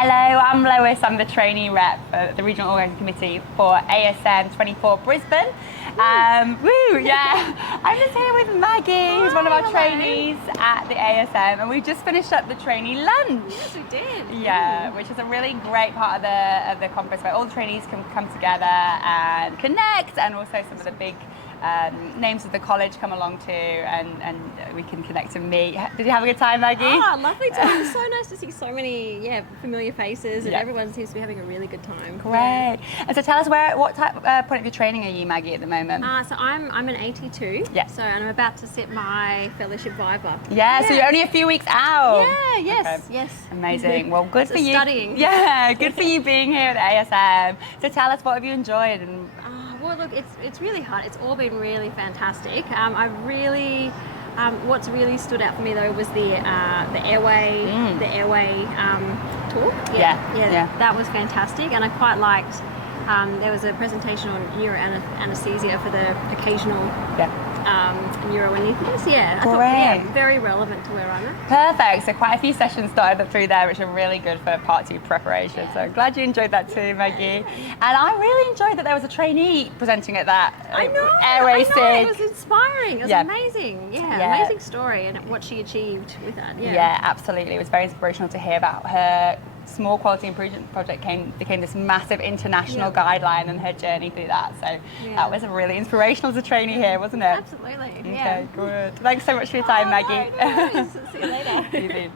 Hello, I'm Lois. I'm the trainee rep at the Regional Organising Committee for ASM 24 Brisbane. Woo, yeah. I'm just here with Maggie, who's one of our trainees at the ASM, and we just finished up the trainee lunch. Yes, we did. Yeah, which is a really great part of the conference where all the trainees can come together and connect, and also some of the big names of the college come along too, and we can connect and meet. Did you have a good time, Maggie? Oh, lovely time. It's so nice to see so many familiar faces, and Yeah. everyone seems to be having a really good time. Great. Yeah. And so tell us, what type point of your training are you, Maggie, at the moment? So I'm an AT2. Yeah. So and I'm about to sit my fellowship Viva. Yeah, so you're only a few weeks out. Yeah. Yes. Okay. Yes. Amazing. Well, good So for you. studying. Yeah, good for you being here at ASM. So tell us, what have you enjoyed? And Well, look, it's really hard. It's all been really fantastic. What's really stood out for me though was the airway talk. Yeah. That was fantastic, and I quite liked. There was a presentation on neuro anesthesia for the occasional neuroanesthetist. Yeah, I thought very relevant to where I'm at. Perfect. So quite a few sessions started up through there, which are really good for part 2 preparation. So I'm glad you enjoyed that too, Maggie. And I really enjoyed that there was a trainee presenting at that. Airway SIG. It was inspiring. It was amazing. Yeah, amazing story, and what she achieved with that. Yeah, absolutely. It was very inspirational to hear about her small quality improvement project became this massive international guideline, and her journey through that. So that was really inspirational as a trainee here, wasn't it? Absolutely. Okay, good. Thanks so much for your time, Maggie. No worries. See you later. See you soon.